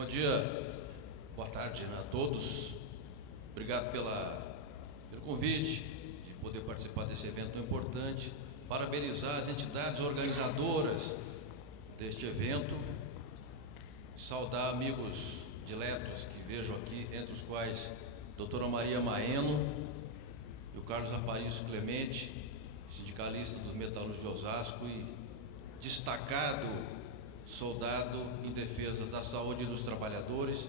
Bom dia, boa tarde a todos. Obrigado pelo convite de poder participar desse evento tão importante. Parabenizar as entidades organizadoras deste evento. Saudar amigos diletos que vejo aqui, entre os quais a doutora Maria Maeno e o Carlos Aparício Clemente, sindicalista dos metalúrgicos de Osasco e destacado soldado em defesa da saúde dos trabalhadores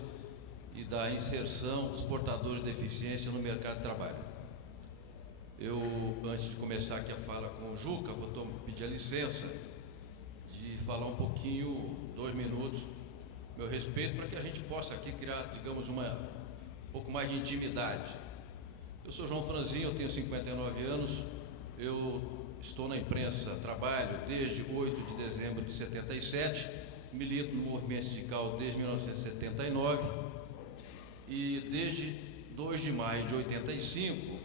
e da inserção dos portadores de deficiência no mercado de trabalho. Eu, antes de começar aqui a fala com o Juca, vou pedir a licença de falar um pouquinho, 2 minutos, meu respeito, para que a gente possa aqui criar, digamos, um pouco mais de intimidade. Eu sou João Franzinho, eu tenho 59 anos, eu estou na imprensa, trabalho desde 8 de dezembro de 77, milito no movimento sindical desde 1979 e desde 2 de maio de 85,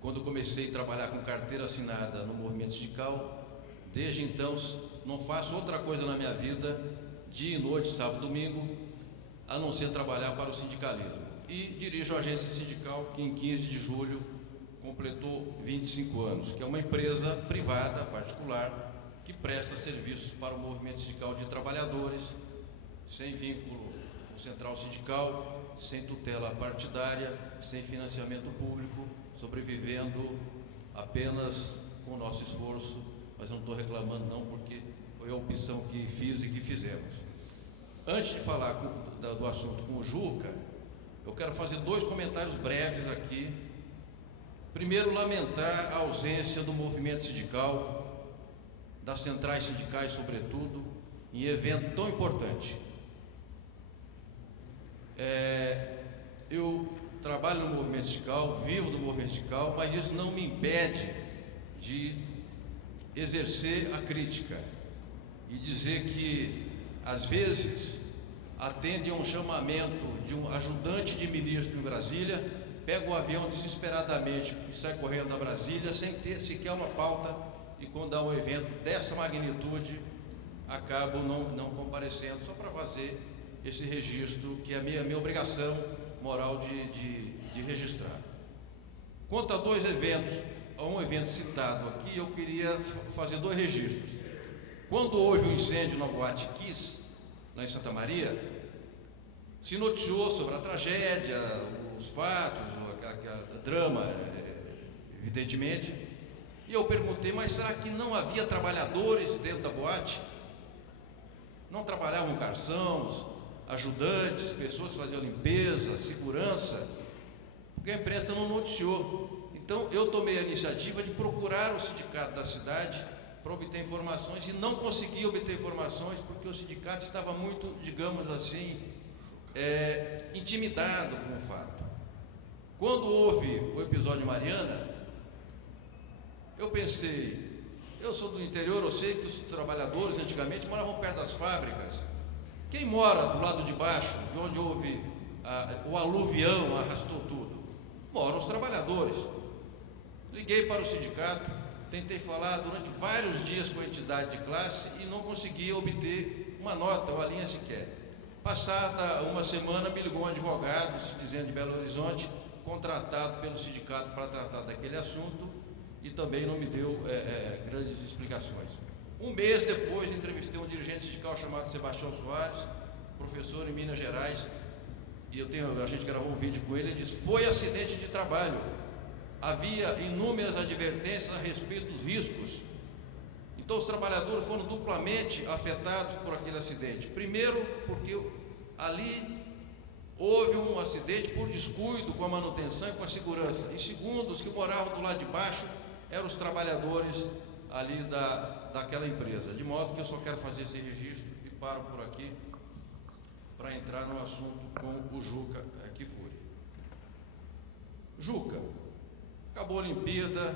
quando comecei a trabalhar com carteira assinada no movimento sindical, desde então não faço outra coisa na minha vida, dia e noite, sábado e domingo, a não ser trabalhar para o sindicalismo. E dirijo a agência sindical que em 15 de julho completou 25 anos, que é uma empresa privada, particular, que presta serviços para o movimento sindical de trabalhadores, sem vínculo com central sindical, sem tutela partidária, sem financiamento público, sobrevivendo apenas com o nosso esforço, mas eu não estou reclamando não, porque foi a opção que fiz e que fizemos. Antes de falar do assunto com o Juca, eu quero fazer 2 comentários breves aqui. Primeiro, lamentar a ausência do movimento sindical, das centrais sindicais, sobretudo, em evento tão importante. Eu trabalho no movimento sindical, vivo do movimento sindical, mas isso não me impede de exercer a crítica e dizer que, às vezes, atendem a um chamamento de um ajudante de ministro em Brasília, pega o avião desesperadamente e sai correndo a Brasília sem ter sequer uma pauta, e quando há um evento dessa magnitude, acabo não comparecendo, só para fazer esse registro, que é a minha obrigação moral de registrar. Quanto a 2 eventos, a um evento citado aqui, eu queria fazer 2 registros. Quando houve um incêndio na Boate Kiss, lá em Santa Maria, se noticiou sobre a tragédia, os fatos, o drama, evidentemente, e eu perguntei, mas será que não havia trabalhadores dentro da boate? Não trabalhavam garçons, ajudantes, pessoas que faziam limpeza, segurança? Porque a imprensa não noticiou. Então eu tomei a iniciativa de procurar o sindicato da cidade para obter informações, e não consegui obter informações porque o sindicato estava muito, digamos assim, intimidado com o fato. Quando houve o episódio Mariana, eu pensei, eu sou do interior, eu sei que os trabalhadores antigamente moravam perto das fábricas. Quem mora do lado de baixo, de onde houve o aluvião, arrastou tudo? Moram os trabalhadores. Liguei para o sindicato, tentei falar durante vários dias com a entidade de classe e não consegui obter uma nota, uma linha sequer. Passada uma semana, me ligou um advogado, se dizendo de Belo Horizonte, contratado pelo sindicato para tratar daquele assunto, e também não me deu grandes explicações. Um mês depois, entrevistei um dirigente sindical chamado Sebastião Soares, professor em Minas Gerais, e a gente gravou um vídeo com ele, ele disse, foi acidente de trabalho. Havia inúmeras advertências a respeito dos riscos. Então os trabalhadores foram duplamente afetados por aquele acidente. Primeiro, porque ali houve um acidente por descuido com a manutenção e com a segurança. E segundo, os que moravam do lado de baixo eram os trabalhadores ali daquela empresa. De modo que eu só quero fazer esse registro e paro por aqui para entrar no assunto com o Juca que foi. Juca, acabou a Olimpíada,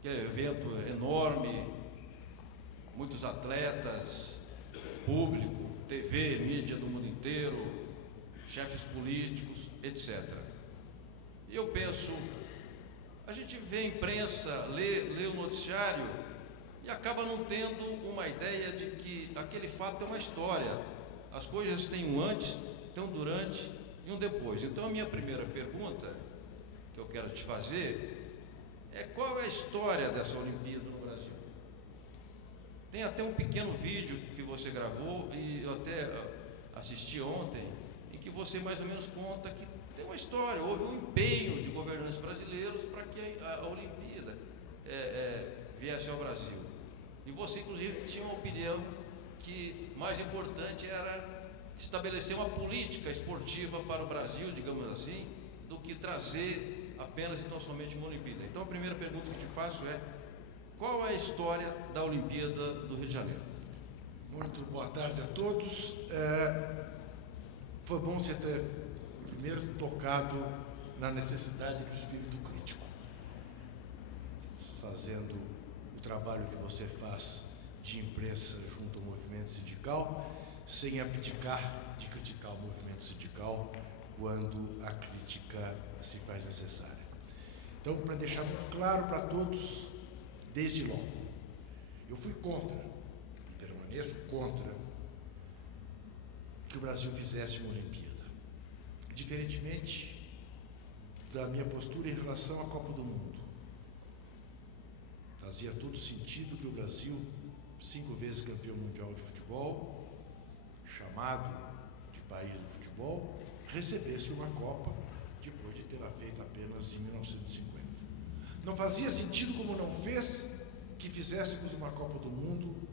que é um evento enorme, muitos atletas, público, TV, mídia do mundo inteiro, chefes políticos, etc. E eu penso, a gente vê a imprensa, lê o noticiário, e acaba não tendo uma ideia de que aquele fato é uma história. As coisas têm um antes, tem um durante e um depois. Então, a minha primeira pergunta que eu quero te fazer é: qual é a história dessa Olimpíada no Brasil? Tem até um pequeno vídeo que você gravou, e eu até assisti ontem, em que você mais ou menos conta que tem uma história, houve um empenho de governantes brasileiros para que a Olimpíada viesse ao Brasil. E você, inclusive, tinha uma opinião que mais importante era estabelecer uma política esportiva para o Brasil, digamos assim, do que trazer apenas e tão somente uma Olimpíada. Então, a primeira pergunta que eu te faço é: qual é a história da Olimpíada do Rio de Janeiro? Muito boa tarde a todos. Foi bom você ter primeiro tocado na necessidade do espírito crítico, fazendo o trabalho que você faz de imprensa junto ao movimento sindical, sem abdicar de criticar o movimento sindical quando a crítica se faz necessária. Então, para deixar muito claro para todos, desde logo, eu fui contra, permaneço contra, que o Brasil fizesse uma Olimpíada. Diferentemente da minha postura em relação à Copa do Mundo. Fazia todo sentido que o Brasil, 5 vezes campeão mundial de futebol, chamado de país do futebol, recebesse uma Copa depois de tê-la feita apenas em 1950. Não fazia sentido, como não fez, que fizéssemos uma Copa do Mundo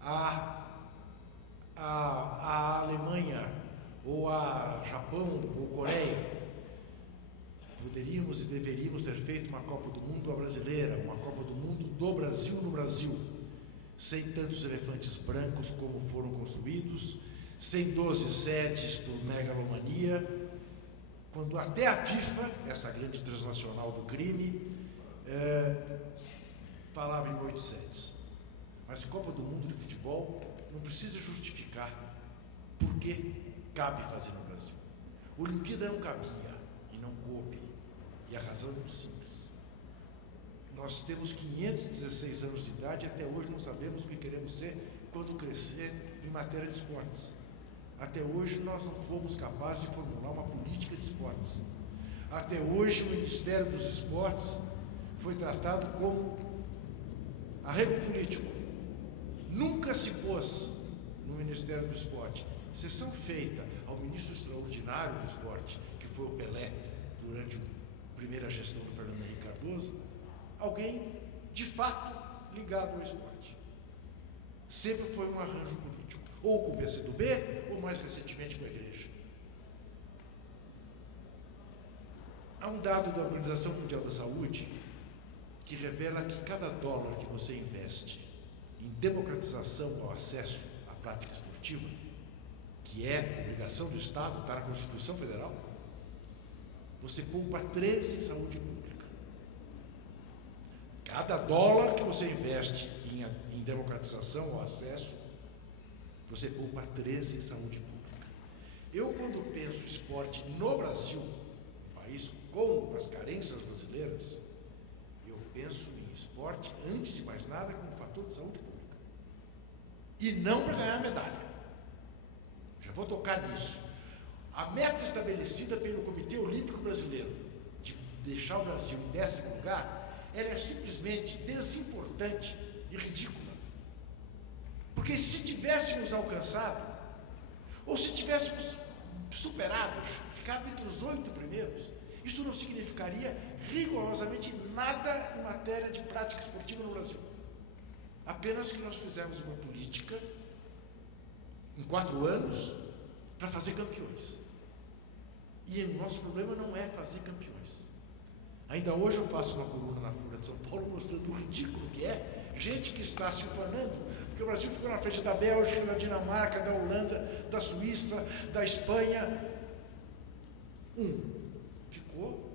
a Alemanha, ou a Japão, ou Coreia. Poderíamos e deveríamos ter feito uma Copa do Mundo à brasileira, uma Copa do Mundo do Brasil no Brasil, sem tantos elefantes brancos como foram construídos, sem 12 sedes por megalomania, quando até a FIFA, essa grande transnacional do crime, falava em 8 sedes. Mas Copa do Mundo de futebol não precisa justificar por que cabe fazer no Brasil. Olimpíada não cabia e não coube, e a razão é muito simples. Nós temos 516 anos de idade e até hoje não sabemos o que queremos ser quando crescer em matéria de esportes. Até hoje nós não fomos capazes de formular uma política de esportes. Até hoje o Ministério dos Esportes foi tratado como arrego político. Nunca se pôs no Ministério do Esporte, exceção feita ao ministro extraordinário do esporte, que foi o Pelé, durante a primeira gestão do Fernando Henrique Cardoso, alguém de fato ligado ao esporte. Sempre foi um arranjo político, ou com o PCdoB, ou mais recentemente com a igreja. Há um dado da Organização Mundial da Saúde que revela que cada dólar que você investe em democratização ao acesso à prática esportiva, que é obrigação do Estado, está na Constituição Federal, você poupa 13 em saúde pública. Cada dólar que você investe em democratização ao acesso, você poupa 13 em saúde pública. Eu, quando penso esporte no Brasil, um país com as carências brasileiras, eu penso em esporte, antes de mais nada, como fator de saúde pública. E não para ganhar medalha. Já vou tocar nisso. A meta estabelecida pelo Comitê Olímpico Brasileiro de deixar o Brasil em 10º lugar, ela é simplesmente desimportante e ridícula. Porque se tivéssemos alcançado, ou se tivéssemos superado, ficado entre os 8 primeiros, isso não significaria rigorosamente nada em matéria de prática esportiva no Brasil. Apenas que nós fizemos uma política em 4 anos para fazer campeões. E o nosso problema não é fazer campeões. Ainda hoje eu faço uma coluna na Folha de São Paulo mostrando o ridículo que é gente que está se ufanando, porque o Brasil ficou na frente da Bélgica, da Dinamarca, da Holanda, da Suíça, da Espanha. Ficou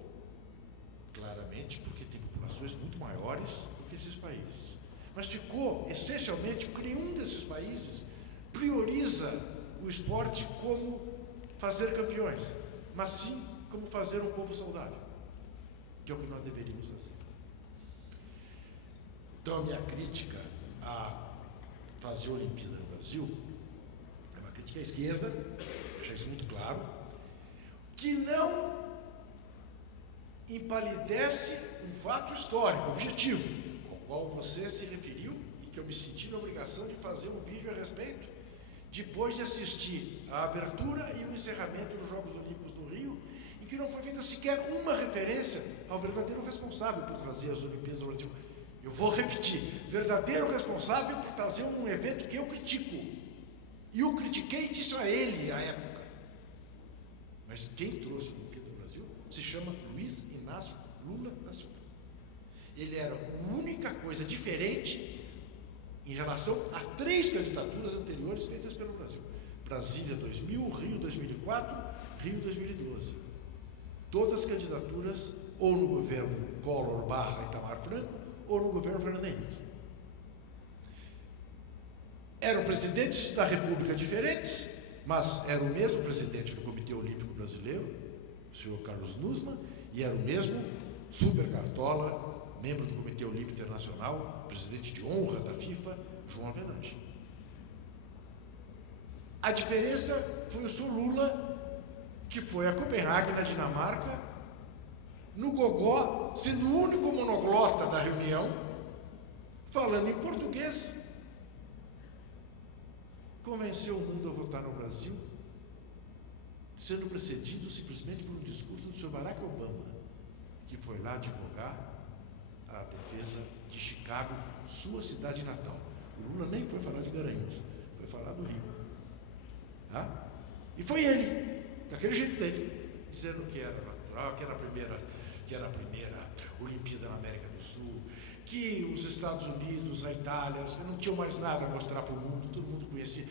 claramente porque tem populações muito maiores do que esses países. Mas ficou essencialmente porque nenhum desses países prioriza o esporte como fazer campeões, mas sim como fazer um povo saudável, que é o que nós deveríamos fazer. Então a minha crítica a fazer a Olimpíada no Brasil, é uma crítica à esquerda, deixar isso muito claro, que não empalidece um fato histórico, objetivo, ao qual você se referiu e que eu me senti na obrigação de fazer um vídeo a respeito, depois de assistir a abertura e o encerramento dos Jogos Olímpicos do Rio, em que não foi feita sequer uma referência ao verdadeiro responsável por trazer as Olimpíadas ao Brasil. Eu vou repetir, verdadeiro responsável por trazer um evento que eu critico. E o critiquei e disse a ele à época. Mas quem trouxe a Olimpíada ao Brasil se chama Luiz Inácio Lula da Silva. Ele era a única coisa diferente em relação a 3 candidaturas anteriores feitas pelo Brasil. Brasília 2000, Rio 2004, Rio 2012. Todas as candidaturas ou no governo Collor/Itamar Franco ou no governo Fernando Henrique. Eram presidentes da República diferentes, mas era o mesmo presidente do Comitê Olímpico Brasileiro, o senhor Carlos Nussmann, e era o mesmo Super Cartola, membro do Comitê Olímpico Internacional, presidente de honra da FIFA, João Avenatti. A diferença foi o senhor Lula, que foi a Copenhague, na Dinamarca, no gogó, sendo o único monoglota da reunião, falando em português, convenceu o mundo a votar no Brasil, sendo precedido simplesmente por um discurso do senhor Barack Obama, que foi lá advogar a defesa de Chicago, sua cidade natal. O Lula nem foi falar de Garanhuns, foi falar do Rio. Tá? E foi ele, daquele jeito dele, dizendo que era natural, que era a primeira Olimpíada na América do Sul, que os Estados Unidos, a Itália, não tinham mais nada a mostrar para o mundo, todo mundo conhecia.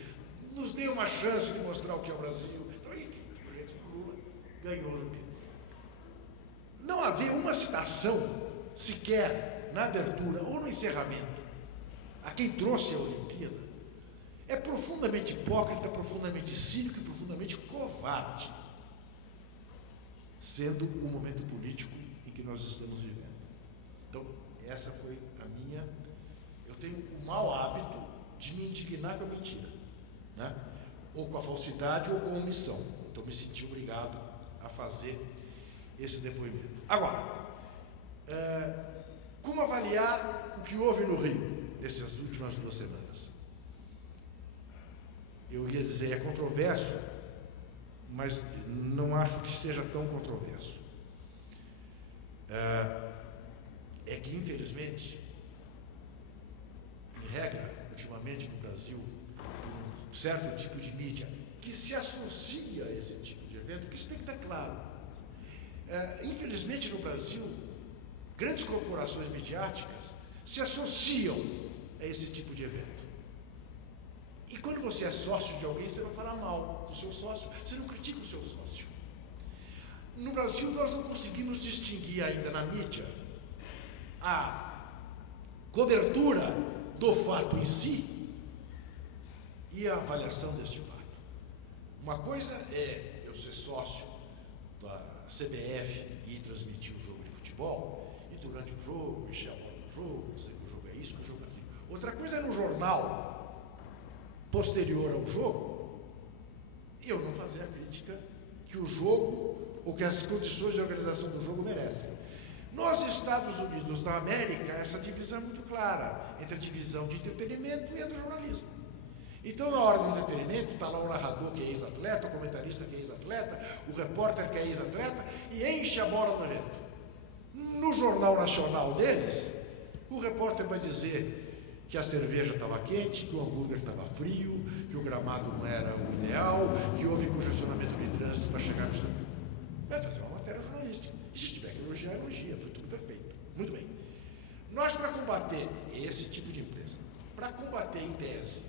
Nos deu uma chance de mostrar o que é o Brasil. Então, enfim, o projeto do Lula ganhou a Olimpíada. Não havia uma citação sequer na abertura ou no encerramento a quem trouxe a Olimpíada. É profundamente hipócrita, profundamente cínico e profundamente covarde, sendo o momento político em que nós estamos vivendo. Então, essa foi a minha... Eu tenho o mau hábito de me indignar com a mentira, né? Ou com a falsidade ou com a omissão. Então, me senti obrigado a fazer esse depoimento. Agora, como avaliar o que houve no Rio nessas últimas 2 semanas? Eu ia dizer, é controverso, mas não acho que seja tão controverso. É que, infelizmente, em regra, ultimamente no Brasil, um certo tipo de mídia que se associa a esse tipo de evento, que isso tem que estar claro. Infelizmente, no Brasil, grandes corporações midiáticas se associam a esse tipo de evento. E quando você é sócio de alguém, você vai falar mal do seu sócio, você não critica o seu sócio. No Brasil, nós não conseguimos distinguir ainda na mídia a cobertura do fato em si e a avaliação deste fato. Uma coisa é eu ser sócio da CBF e transmitir o jogo de futebol, e durante o jogo, encher a bola do jogo, dizer que o jogo é isso, que o jogo é aquilo. Outra coisa é no jornal posterior ao jogo, eu não fazer a crítica que o jogo, ou que as condições de organização do jogo merecem. Nos Estados Unidos da América, essa divisão é muito clara, entre a divisão de entretenimento e a do jornalismo. Então, na hora do entretenimento, está lá o narrador que é ex-atleta, o comentarista que é ex-atleta, o repórter que é ex-atleta, e enche a bola no evento. No Jornal Nacional deles, o repórter vai dizer que a cerveja estava quente, que o hambúrguer estava frio, que o gramado não era o ideal, que houve congestionamento de trânsito para chegar no estádio. Vai fazer uma matéria jornalística. E se tiver que elogiar, elogia. Foi tudo perfeito. Muito bem. Nós, para combater esse tipo de imprensa, para combater em tese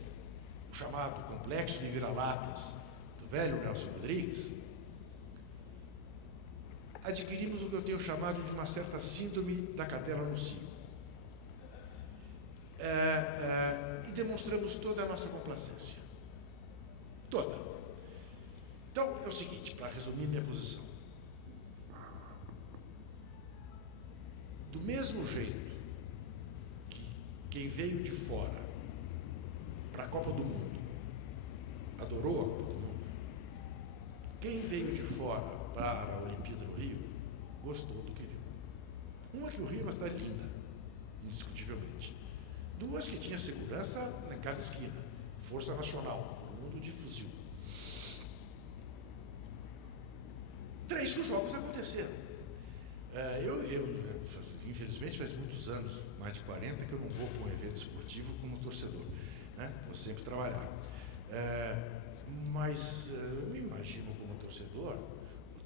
o chamado complexo de vira-latas do velho Nelson Rodrigues, adquirimos o que eu tenho chamado de uma certa síndrome da cadela no cio. E demonstramos toda a nossa complacência. Toda. Então, é o seguinte, para resumir minha posição. Do mesmo jeito que quem veio de fora para a Copa do Mundo, adorou a Copa do Mundo. Quem veio de fora para a Olimpíada no Rio, gostou do que viu. Uma, que o Rio é uma cidade linda, indiscutivelmente. Duas, que tinha segurança em cada esquina, Força Nacional, no mundo de fuzil. Três, que os jogos aconteceram. Infelizmente, faz muitos anos, mais de 40, que eu não vou para um evento esportivo como torcedor, né? Vou sempre trabalhar. Mas eu me imagino como torcedor.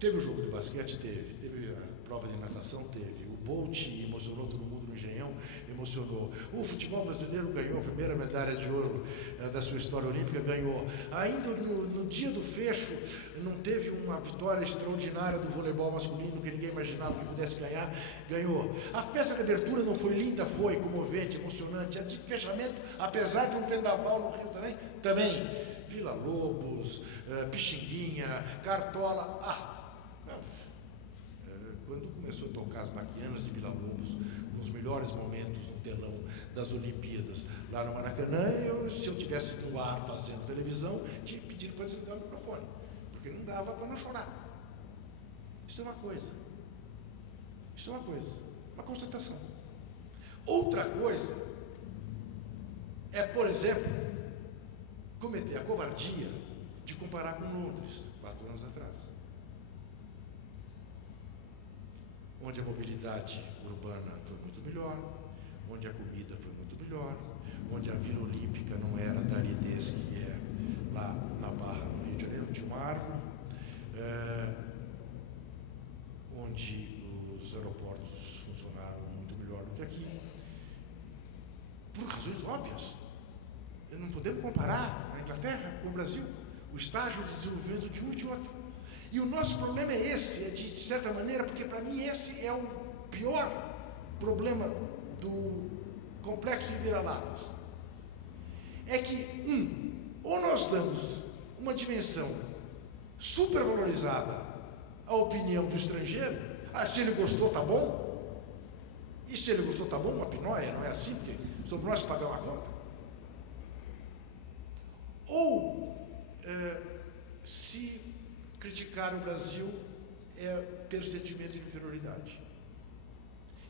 Teve o jogo de basquete? Teve a prova de natação? Teve. O Bolt emocionou todo mundo no Engenhão, emocionou. O futebol brasileiro ganhou a primeira medalha de ouro da sua história olímpica, ganhou. Ainda no dia do fecho, não teve uma vitória extraordinária do voleibol masculino, que ninguém imaginava que pudesse ganhar, ganhou. A festa de abertura não foi linda? Foi comovente, emocionante. A de fechamento, apesar de um vendaval no Rio também. Vila Lobos, Pixinguinha, Cartola. Quando começou a tocar as baquianas de Vila Lobos, nos melhores momentos no telão das Olimpíadas, lá no Maracanã, se eu tivesse no ar fazendo televisão, tinha que pedir para desligar o microfone, porque não dava para não chorar. Isso é uma coisa. Uma constatação. Outra coisa é, por exemplo, cometer a covardia de comparar com Londres, 4 anos atrás, onde a mobilidade urbana foi muito melhor, onde a comida foi muito melhor, onde a Vila Olímpica não era da aridez que é lá na Barra, no Rio de Janeiro, tinha uma árvore, onde os aeroportos funcionaram muito melhor do que aqui, por razões óbvias. Não podemos comparar a Inglaterra com o Brasil, o estágio de desenvolvimento de um e de outro. E o nosso problema é esse, de certa maneira, porque para mim esse é o pior problema do complexo de vira-latas. É que, ou nós damos uma dimensão supervalorizada à opinião do estrangeiro, se ele gostou, tá bom, e se ele gostou, tá bom, uma pinóia, não é assim, porque sobre nós pagar uma conta. Ou, se criticar o Brasil é ter sentimento de inferioridade.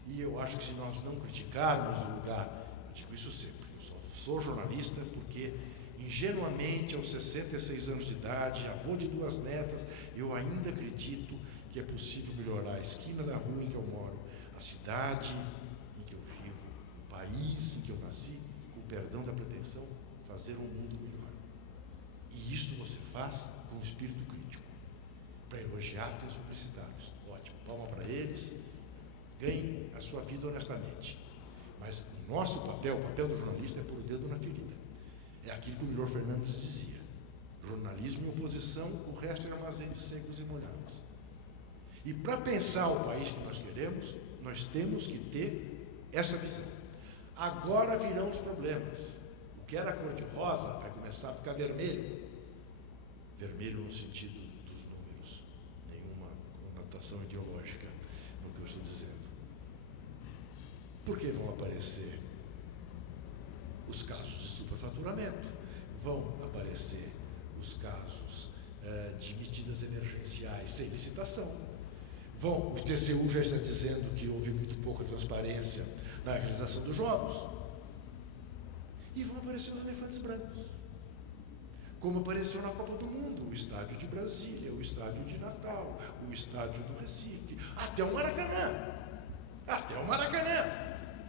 E eu acho que se nós não criticarmos o lugar, eu digo isso sempre, eu só sou jornalista porque, ingenuamente, aos 66 anos de idade, avô de 2 netas, eu ainda acredito que é possível melhorar a esquina da rua em que eu moro, a cidade em que eu vivo, o país em que eu nasci, com o perdão da pretensão, fazer um mundo melhor. E isto você faz com espírito crítico, para elogiar teus publicitários. Ótimo, palma para eles, ganhem a sua vida honestamente. Mas o nosso papel, o papel do jornalista, é pôr o dedo na ferida. É aquilo que o Milor Fernandes dizia: jornalismo e oposição, o resto é armazéns secos e molhados. E para pensar o país que nós queremos, nós temos que ter essa visão. Agora virão os problemas. O que era cor-de-rosa vai começar a ficar vermelho. Vermelho no sentido dos números, nenhuma conotação ideológica no que eu estou dizendo. Porque vão aparecer os casos de superfaturamento, vão aparecer os casos de medidas emergenciais sem licitação, o TCU já está dizendo que houve muito pouca transparência na realização dos jogos, e vão aparecer os elefantes brancos, como apareceu na Copa do Mundo, o estádio de Brasília, o estádio de Natal, o estádio do Recife, até o Maracanã,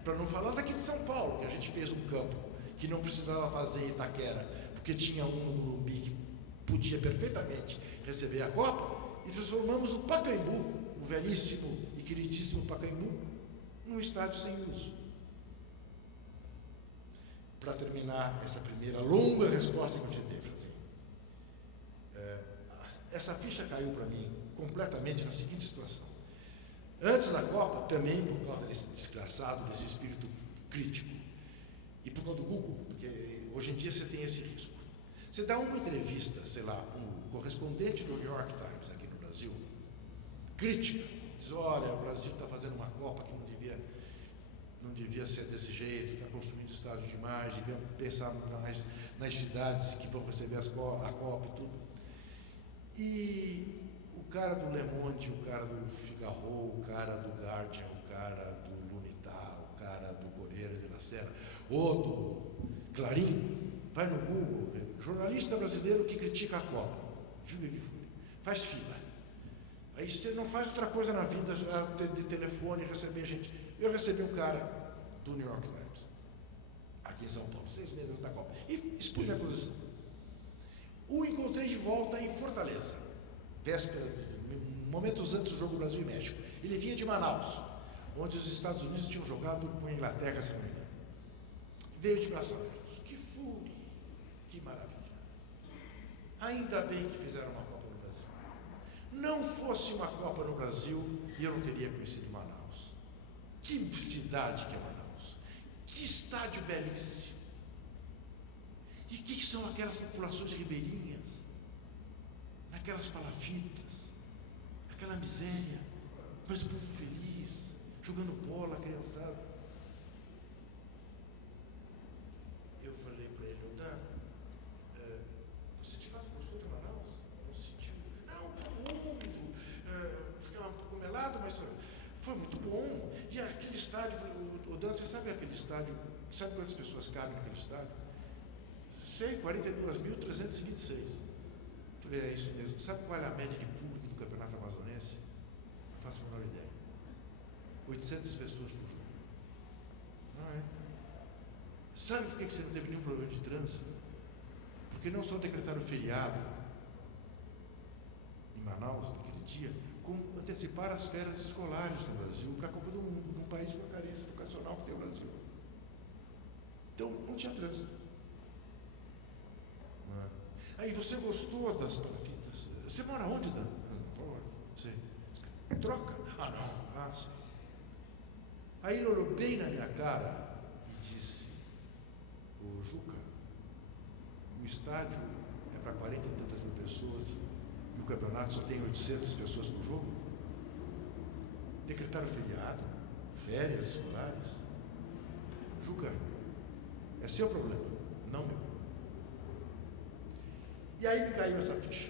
para não falar daqui de São Paulo, que a gente fez um campo que não precisava fazer em Itaquera, porque tinha um no Morumbi que podia perfeitamente receber a Copa, e transformamos o Pacaembu, o velhíssimo e queridíssimo Pacaembu, num estádio sem uso. Para terminar essa primeira longa resposta que eu te dei, Franzinho, essa ficha caiu para mim completamente na seguinte situação. Antes da Copa, também por causa desse desgraçado, desse espírito crítico, e por causa do Google, porque hoje em dia você tem esse risco. Você dá uma entrevista, sei lá, um correspondente do New York Times aqui no Brasil, crítica, diz: olha, o Brasil está fazendo uma Copa que não devia. não devia ser desse jeito, está construindo estádio demais, deviam pensar mais nas cidades que vão receber a Copa e tudo. E o cara do Le Monde, o cara do Figaro, o cara do Guardian, o cara do L'Unità, o cara do Corriere della Sera, ou do Clarim, vai no Google, jornalista brasileiro que critica a Copa, faz fila. Aí você não faz outra coisa na vida, de telefone, receber gente. Eu recebi um cara do New York Times, aqui em São Paulo, 6 meses antes da Copa, e expus minha posição. O encontrei de volta em Fortaleza, véspera, momentos antes do jogo Brasil e México. Ele vinha de Manaus, onde os Estados Unidos tinham jogado com a Inglaterra, se não me engano. Veio de braços abertos. Que fúria, que maravilha. Ainda bem que fizeram uma Copa no Brasil. Não fosse uma Copa no Brasil, eu não teria conhecido Manaus. Que cidade que é Manaus. Que estádio belíssimo. E o que são aquelas populações ribeirinhas? Naquelas palafitas, aquela miséria, mas o povo feliz, jogando bola, a criançada. Eu falei para ele, Dan, você de fato gostou de Manaus? Não sentiu? Não, pouco úmido, ficava um pouco melado, mas foi muito bom. E aquele estádio, o Dan, você sabe aquele estádio, sabe quantas pessoas cabem naquele estádio? 42.326. Falei, é isso mesmo. Sabe qual é a média de público do Campeonato Amazonense? Não faço a menor ideia. 800 pessoas por jogo. Não é? Sabe por que você não teve nenhum problema de trânsito? Porque não só decretaram feriado em Manaus, naquele dia, como anteciparam as férias escolares no Brasil para a Copa do Mundo, num país com a carência educacional que tem o Brasil. Então, não tinha trânsito. Aí, você gostou das palafitas? Você mora onde, Dan? Por favor. Sim. Troca? Ah, não. Ah, sim. Aí ele olhou bem na minha cara e disse, ô Juca, o estádio é para 40 e tantas mil pessoas e o campeonato só tem 800 pessoas por jogo? Decretaram feriado, férias escolares. Juca, é seu problema, não meu. E aí me caiu essa ficha.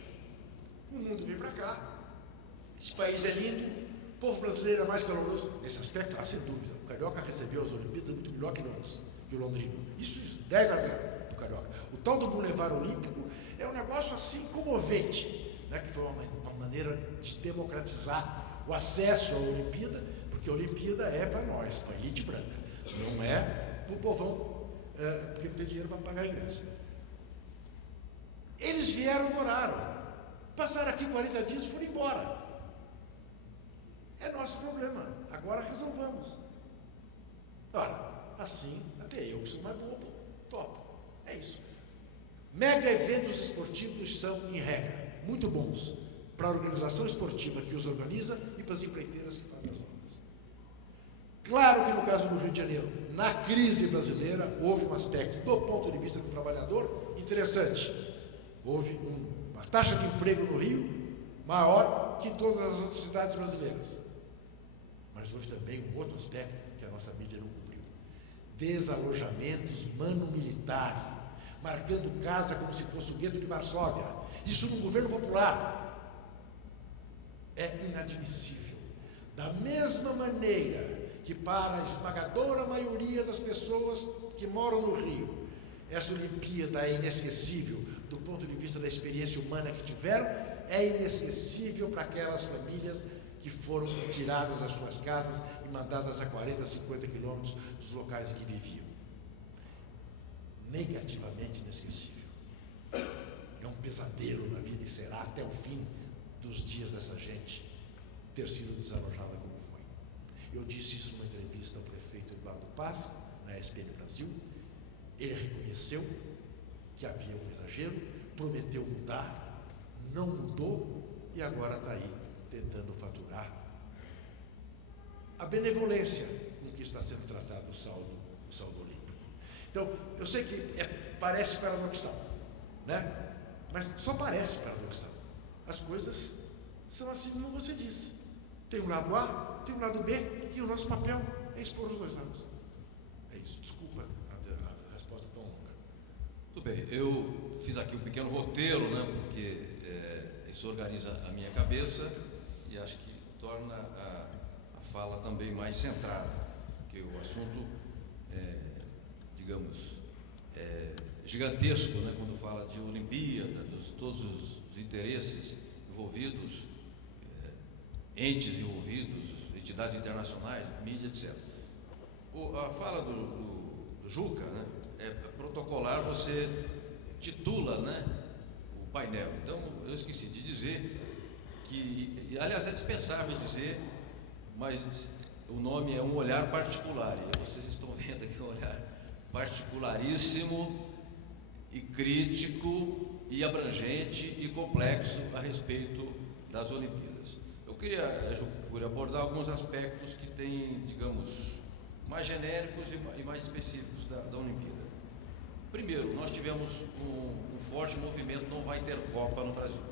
O mundo veio para cá, esse país é lindo, o povo brasileiro é mais caloroso. Nesse aspecto, sem dúvida, o Carioca recebeu as Olimpíadas muito melhor que o Londrino. Isso, 10-0 do Carioca. O tal do Boulevard Olímpico é um negócio assim comovente, né? Que foi uma maneira de democratizar o acesso à Olimpíada, porque a Olimpíada é para nós, para a elite branca, não é para o povão, porque não tem dinheiro para pagar ingresso. Eles vieram, moraram, passaram aqui 40 dias e foram embora. É nosso problema, agora resolvamos. Ora, assim, até eu que sou mais bobo, topo. É isso. Mega eventos esportivos são, em regra, muito bons para a organização esportiva que os organiza e para as empreiteiras que fazem as obras. Claro que no caso do Rio de Janeiro, na crise brasileira, houve um aspecto do ponto de vista do trabalhador interessante. Houve uma taxa de emprego no Rio maior que em todas as outras cidades brasileiras. Mas houve também um outro aspecto que a nossa mídia não cobriu. Desalojamentos mano-militar, marcando casa como se fosse o gueto de Varsóvia. Isso no governo popular. É inadmissível. Da mesma maneira que para a esmagadora maioria das pessoas que moram no Rio, essa Olimpíada é inesquecível do ponto de vista da experiência humana que tiveram, é inesquecível para aquelas famílias que foram tiradas das suas casas e mandadas a 40, 50 quilômetros dos locais em que viviam. Negativamente inesquecível. É um pesadelo na vida e será até o fim dos dias dessa gente ter sido desalojada como foi. Eu disse isso numa entrevista ao prefeito Eduardo Paes, na ESPN Brasil. Ele reconheceu que havia um exagero, prometeu mudar, não mudou e agora está aí tentando faturar a benevolência com que está sendo tratado o saldo olímpico. Então, eu sei que parece paradoxal, né? Mas só parece paradoxal. As coisas são assim como você disse. Tem um lado A, tem um lado B, e o nosso papel é expor os dois lados. isso. Desculpa a resposta tão longa. Tudo bem, eu fiz aqui um pequeno roteiro, né, porque isso organiza a minha cabeça e acho que torna a fala também mais centrada, porque o assunto digamos, gigantesco, né, quando fala de Olimpíada, todos os interesses envolvidos, entes envolvidos, entidades internacionais, mídia, etc. A fala do Juca, né, é protocolar, você titula, né, o painel. Então, eu esqueci de dizer que, aliás, é dispensável dizer, mas o nome é Um Olhar Particular, e vocês estão vendo aqui um olhar particularíssimo e crítico e abrangente e complexo a respeito das Olimpíadas. Eu queria, Juca Kfouri, abordar alguns aspectos que têm, digamos, mais genéricos e mais específicos da Olimpíada. Primeiro, nós tivemos um forte movimento Não Vai Ter Copa no Brasil.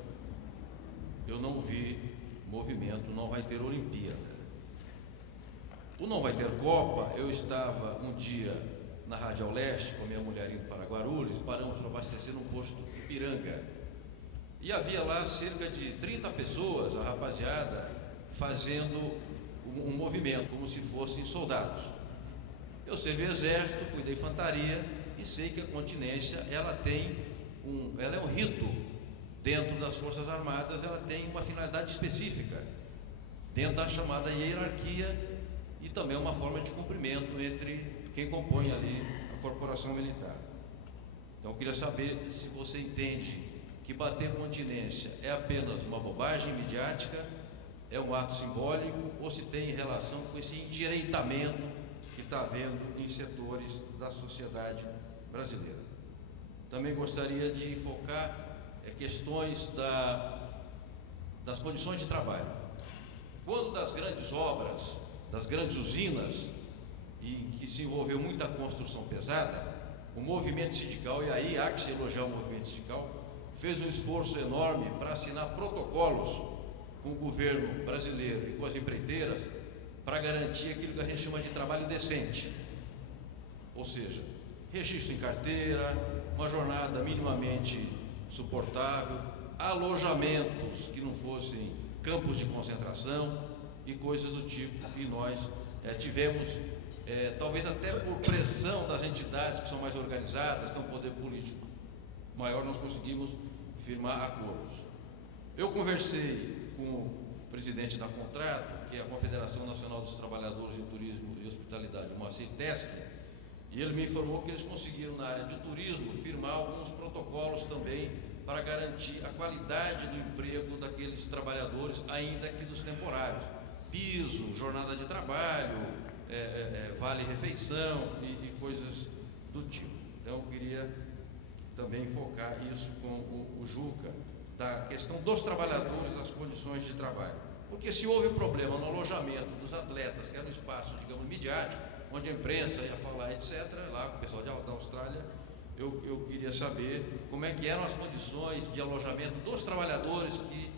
Eu não vi movimento Não Vai Ter Olimpíada. O Não Vai Ter Copa, eu estava um dia na Radial Leste com a minha mulher indo para Guarulhos, paramos para abastecer num posto Ipiranga. E havia lá cerca de 30 pessoas, a rapaziada, fazendo um movimento, como se fossem soldados. Eu servi exército, fui da infantaria e sei que a continência, ela é um rito dentro das Forças Armadas, ela tem uma finalidade específica, dentro da chamada hierarquia e também uma forma de cumprimento entre quem compõe ali a corporação militar. Então eu queria saber se você entende que bater continência é apenas uma bobagem midiática, é um ato simbólico, ou se tem relação com esse endireitamento que está havendo em setores da sociedade brasileira. Também gostaria de focar questões das condições de trabalho. Quando das grandes obras, das grandes usinas, em que se envolveu muita construção pesada, o movimento sindical, e aí há que se elogiar o movimento sindical, fez um esforço enorme para assinar protocolos com o governo brasileiro e com as empreiteiras para garantir aquilo que a gente chama de trabalho decente, ou seja, registro em carteira, uma jornada minimamente suportável, alojamentos que não fossem campos de concentração e coisas do tipo que nós tivemos, talvez até por pressão das entidades que são mais organizadas, têm um poder político maior, nós conseguimos firmar acordos. Eu conversei com o presidente da Contrato, que é a Confederação Nacional dos Trabalhadores de Turismo e Hospitalidade, o Moacir Teschi, e ele me informou que eles conseguiram, na área de turismo, firmar alguns protocolos também para garantir a qualidade do emprego daqueles trabalhadores, ainda que dos temporários. Piso, jornada de trabalho, vale-refeição e coisas do tipo. Então, eu queria também focar isso com o Juca, da questão dos trabalhadores, das condições de trabalho. Porque se houve problema no alojamento dos atletas, que era um espaço, digamos, midiático, onde a imprensa ia falar, etc., lá com o pessoal da Austrália, eu queria saber como é que eram as condições de alojamento dos trabalhadores que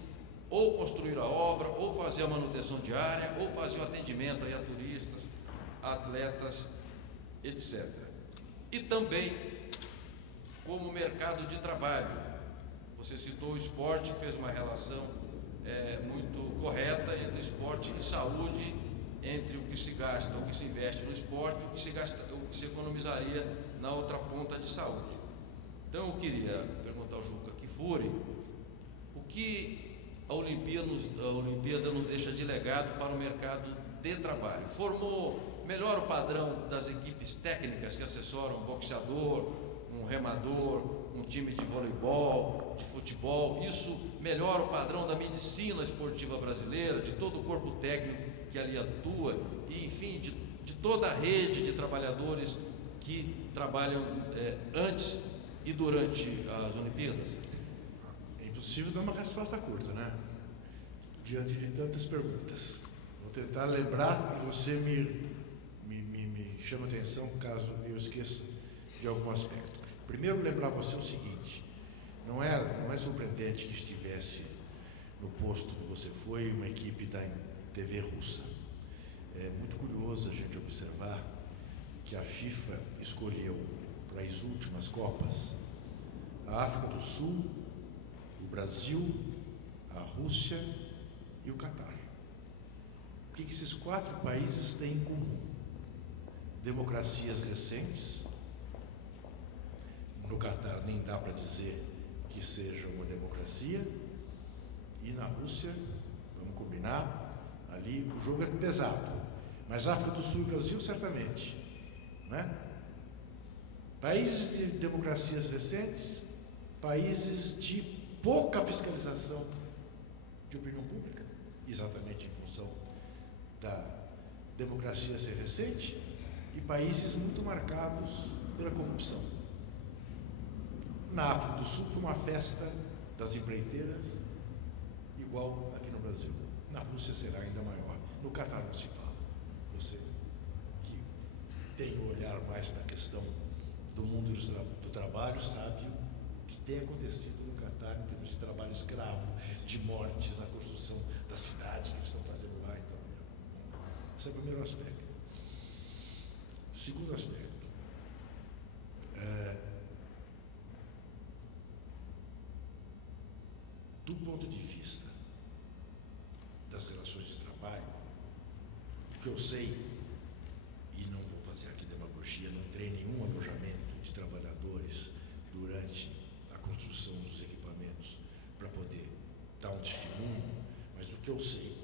ou construíram a obra, ou faziam a manutenção diária, ou faziam atendimento aí a turistas, atletas, etc. E também como mercado de trabalho. Você citou o esporte, fez uma relação muito correta entre esporte e saúde, entre o que se gasta, o que se investe no esporte, o que se economizaria na outra ponta de saúde. Então eu queria perguntar ao Juca Kfouri o que a Olimpíada nos deixa de legado para o mercado de trabalho. Formou melhor o padrão das equipes técnicas que assessoram um boxeador, um remador, um time de voleibol, de futebol. Isso melhora o padrão da medicina esportiva brasileira, de todo o corpo técnico que ali atua e, enfim, de toda a rede de trabalhadores que trabalham antes e durante as Olimpíadas. É impossível dar uma resposta curta, né? Diante de tantas perguntas. Vou tentar lembrar e você me chama a atenção caso eu esqueça de algum aspecto. Primeiro, lembrar você o seguinte: não é surpreendente que estivesse no posto que você foi uma equipe da TV russa. É muito curioso a gente observar que a FIFA escolheu para as últimas Copas, a África do Sul, o Brasil, a Rússia e o Catar. O que esses 4 países têm em comum? Democracias recentes. No Catar nem dá para dizer que seja uma democracia. E na Rússia, vamos combinar, ali o jogo é pesado. Mas África do Sul e Brasil, certamente. Né? Países de democracias recentes, países de pouca fiscalização de opinião pública, exatamente em função da democracia ser recente, e países muito marcados pela corrupção. Na África do Sul foi uma festa das empreiteiras, igual aqui no Brasil. Na Rússia será ainda maior. No Catar não se fala. Você que tem um olhar mais para a questão do mundo do trabalho sabe o que tem acontecido no Catar em termos de trabalho escravo, de mortes na construção da cidade que eles estão fazendo lá. Então, esse é o primeiro aspecto. Segundo aspecto, do ponto de vista das relações de trabalho, o que eu sei, e não vou fazer aqui demagogia, não entrei em nenhum alojamento de trabalhadores durante a construção dos equipamentos para poder dar um testemunho, mas o que eu sei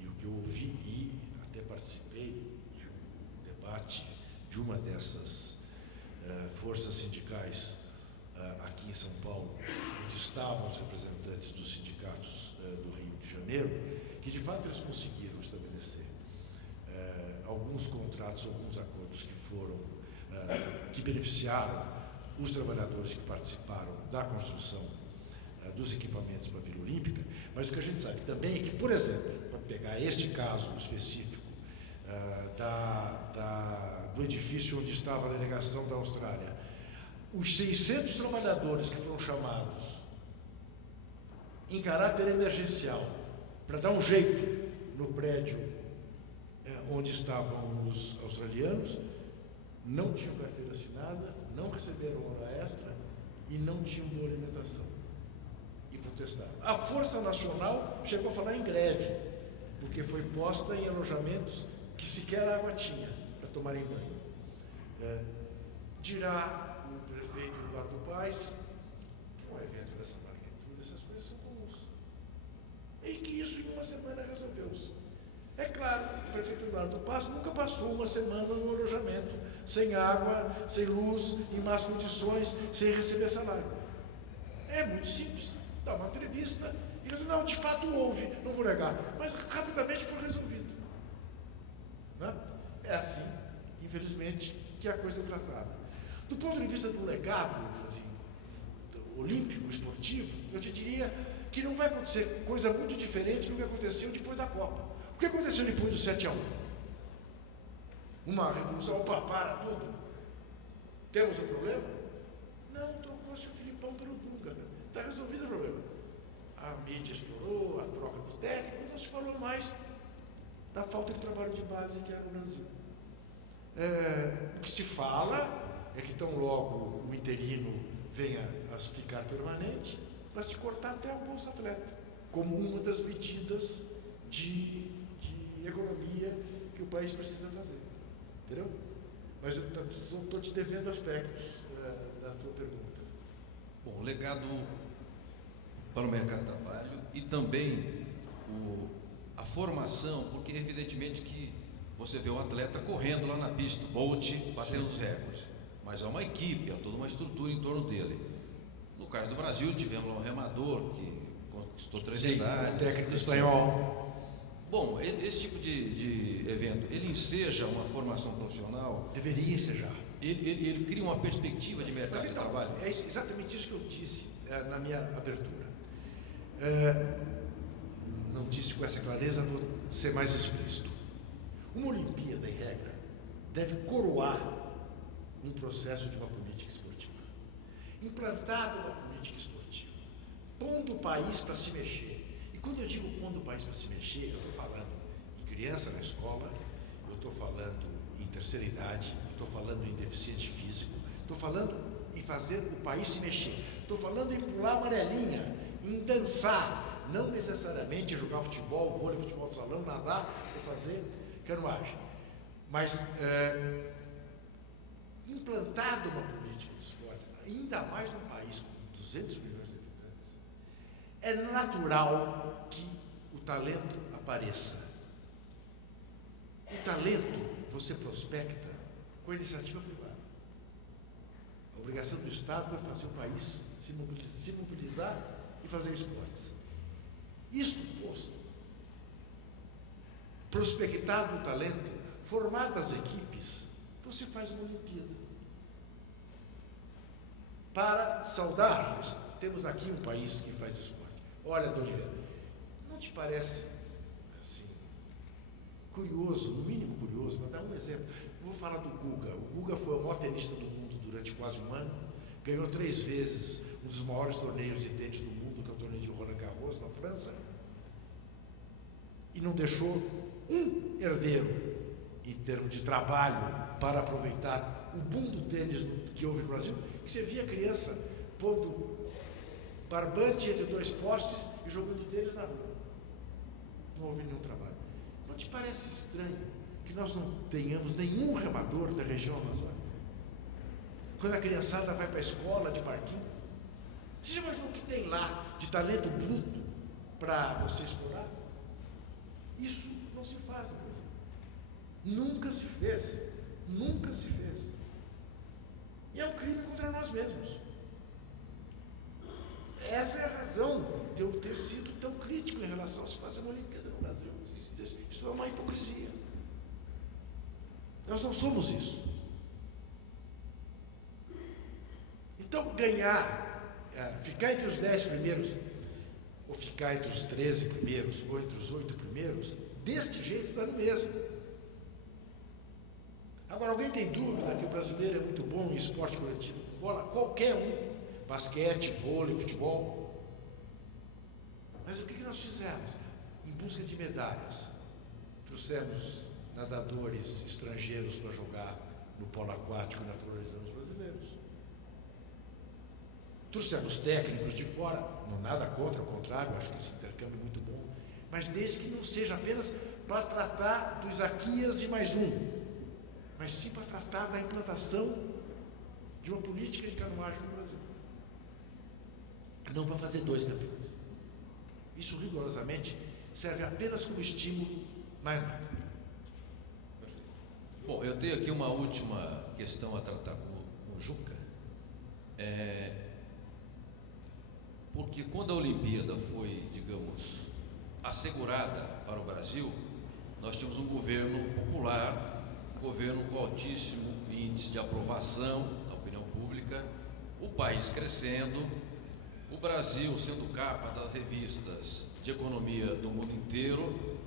e o que eu ouvi e até participei de um debate de uma dessas forças sindicais aqui em São Paulo, onde estavam os representantes dos sindicatos do Rio de Janeiro, que de fato eles conseguiram estabelecer alguns contratos, alguns acordos que foram, que beneficiaram os trabalhadores que participaram da construção dos equipamentos para a Vila Olímpica, mas o que a gente sabe também é que, por exemplo, para pegar este caso específico do edifício onde estava a delegação da Austrália, os 600 trabalhadores que foram chamados em caráter emergencial para dar um jeito no prédio onde estavam os australianos, não tinham carteira assinada, não receberam hora extra e não tinham boa alimentação. E protestaram. A Força Nacional chegou a falar em greve, porque foi posta em alojamentos que sequer água tinha para tomarem banho. Dirá o prefeito Eduardo Paes que um evento dessa magnitude, essas coisas são comuns. E que isso em uma semana resolveu-se. É claro, o prefeito Eduardo Paes nunca passou uma semana no alojamento, sem água, sem luz, em más condições, sem receber salário. É muito simples. Dá uma entrevista e diz, não, de fato houve, não vou negar, mas rapidamente foi resolvido. Né? É assim, infelizmente, que a coisa é tratada. Do ponto de vista do legado olímpico, esportivo, eu te diria que não vai acontecer coisa muito diferente do que aconteceu depois da Copa. O que aconteceu depois do 7-1? Uma revolução, opa, para tudo. Temos um problema? Não, trocou-se o Filipão pelo Dunga. Está resolvido o problema. A mídia explorou, a troca dos técnicos, não se falou mais da falta de trabalho de base que era no Brasil. O que se fala é que tão logo o interino venha a ficar permanente, vai se cortar até o Bolsa Atleta, como uma das medidas de economia que o país precisa fazer. Entendeu? Mas eu estou te devendo aspectos da tua pergunta. Bom, o legado para o mercado de trabalho e também a formação, porque evidentemente que você vê um atleta correndo lá na pista, Bolt, batendo os recordes, mas há uma equipe, há toda uma estrutura em torno dele. No caso do Brasil, tivemos lá um remador que conquistou 3 medalhas. Um técnico espanhol. Bom, esse tipo de evento, ele enseja uma formação profissional? Deveria ensejar. Ele cria uma perspectiva de mercado Mas, então, de trabalho? É exatamente isso que eu disse na minha abertura. Não disse com essa clareza, vou ser mais explícito. Uma Olimpíada, em regra, deve coroar um processo de uma política esportiva. Implantada uma política esportiva, pondo o país para se mexer. E quando eu digo pondo o país para se mexer, eu estou falando em criança na escola, eu estou falando em terceira idade, estou falando em deficiente físico, estou falando em fazer o país se mexer, estou falando em pular amarelinha, em dançar, não necessariamente em jogar futebol, vôlei, futebol de salão, nadar ou fazer canoagem, mas implantado uma política de esportes, ainda mais num país com 200 milhões de habitantes, é natural que o talento apareça. O talento você prospecta com a iniciativa privada. A obrigação do Estado é fazer o país se mobilizar e fazer esportes. Isso posto, prospectado o talento, formadas as equipes, você faz uma Olimpíada. Para saudar, temos aqui um país que faz esporte. Olha, Dom Oliveira, não te parece assim, curioso, no mínimo curioso, vou dar um exemplo. Eu vou falar do Guga. O Guga foi o maior tenista do mundo durante quase um ano, ganhou 3 vezes um dos maiores torneios de tênis do mundo, que é o torneio de Roland Garros, na França, e não deixou um herdeiro em termos de trabalho para aproveitar o boom do tênis que houve no Brasil, que você via criança pondo barbante entre 2 postes e jogando tênis na rua. Não houve nenhum trabalho. Não te parece estranho que nós não tenhamos nenhum remador da região amazônica? Quando a criançada vai para a escola de parquinho, você já imaginou o que tem lá de talento bruto para você explorar? Isso não se faz no Brasil. Nunca se fez. Nunca se fez. E é um crime contra nós mesmos. Essa é a razão de eu ter sido tão crítico em relação a se fazer uma Olimpíada no Brasil. Isso é uma hipocrisia. Nós não somos isso. Então, ficar entre os 10 primeiros, ou ficar entre os 13 primeiros, ou entre os 8 primeiros, deste jeito dá no mesmo. Agora, alguém tem dúvida que o brasileiro é muito bom em esporte coletivo? Bola, qualquer um. Basquete, vôlei, futebol. Mas o que nós fizemos? Em busca de medalhas, trouxemos nadadores estrangeiros para jogar no polo aquático e naturalizamos os brasileiros. Trouxemos técnicos de fora, não nada contra, ao contrário, acho que esse intercâmbio é muito bom, mas desde que não seja apenas para tratar do Isaquias e mais um, mas sim para tratar da implantação de uma política de canoagem no Brasil. Não para fazer 2 campeões. Isso rigorosamente serve apenas como estímulo, mais nada. Bom, eu tenho aqui uma última questão a tratar com o Juca. Porque quando a Olimpíada foi, digamos, assegurada para o Brasil, nós tínhamos um governo popular, um governo com altíssimo índice de aprovação na opinião pública, o país crescendo, o Brasil sendo capa das revistas de economia do mundo inteiro,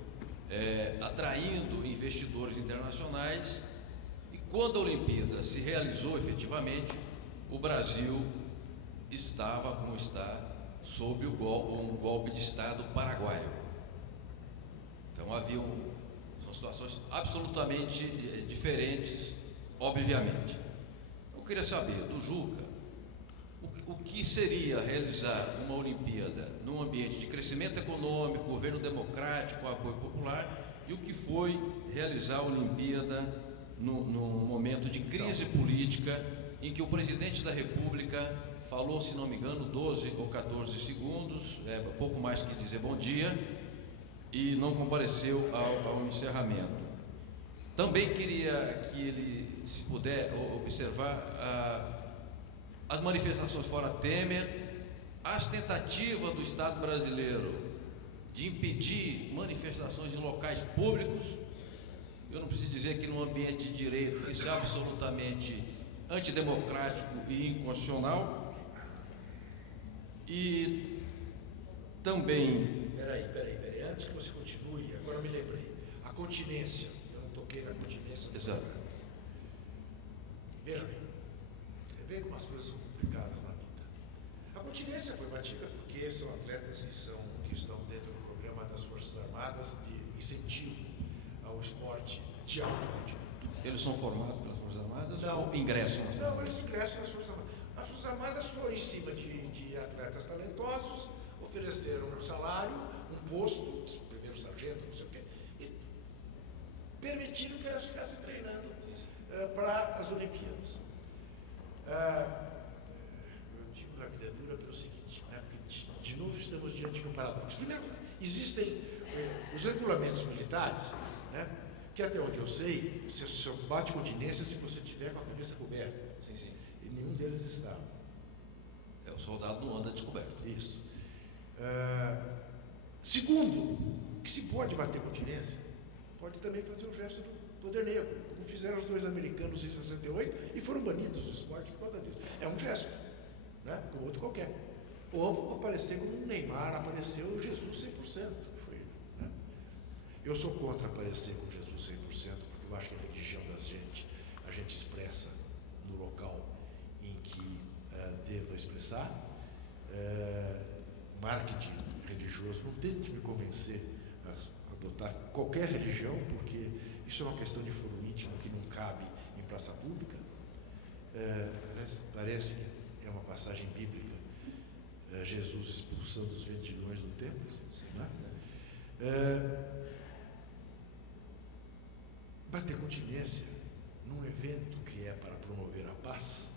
atraindo investidores internacionais, e quando a Olimpíada se realizou efetivamente, o Brasil estava, como está, sob um golpe de Estado paraguaio. Então são situações absolutamente diferentes, obviamente. Eu queria saber do Juca, o que seria realizar uma Olimpíada num ambiente de crescimento econômico, governo democrático, apoio popular, e o que foi realizar a Olimpíada num momento de crise política, em que o presidente da República falou, se não me engano, 12 ou 14 segundos, pouco mais que dizer bom dia, e não compareceu ao encerramento. Também queria que ele, se puder, observar as manifestações fora Temer, as tentativas do Estado brasileiro de impedir manifestações em locais públicos. Eu não preciso dizer que no ambiente de direito isso é absolutamente antidemocrático e inconstitucional. E também... Peraí, antes que você continue, agora eu me lembrei. A continência, eu não toquei na continência. Exato. Veja bem como as coisas são complicadas na vida. A continência foi batida porque são atletas que estão dentro do programa das Forças Armadas de incentivo ao esporte de alto rendimento. Eles são formados pelas Forças Armadas Não. ou ingressam? Não, eles ingressam nas Forças Armadas. As Forças Armadas foram em cima de atletas talentosos, ofereceram um salário, um posto, primeiro sargento, não sei o quê, e permitiram que elas ficassem treinando para as Olimpíadas. Eu digo que a vida é dura pelo seguinte, né? Porque de novo estamos diante de um paradoxo. Primeiro, existem os regulamentos militares, né? Que até onde eu sei, você só bate continência se você tiver com a cabeça coberta. Sim, sim. E nenhum deles está. É, o soldado não anda descoberto. Isso. Segundo, que se pode bater continência, pode também fazer o gesto do poder negro, como fizeram os dois americanos em 68 e foram banidos do esporte por causa disso. É um gesto, né? Como outro qualquer. Ou aparecer como um Neymar, apareceu o Jesus 100%. Foi, né? Eu sou contra aparecer com Jesus 100%, porque eu acho que a religião da gente, a gente expressa no local em que deva expressar. Marketing religioso, não tente me convencer a adotar qualquer religião, porque isso é uma questão de foro íntimo que não cabe em praça pública. Parece que é uma passagem bíblica, Jesus expulsando os vendilhões do templo, né? Bater continência num evento que é para promover a paz,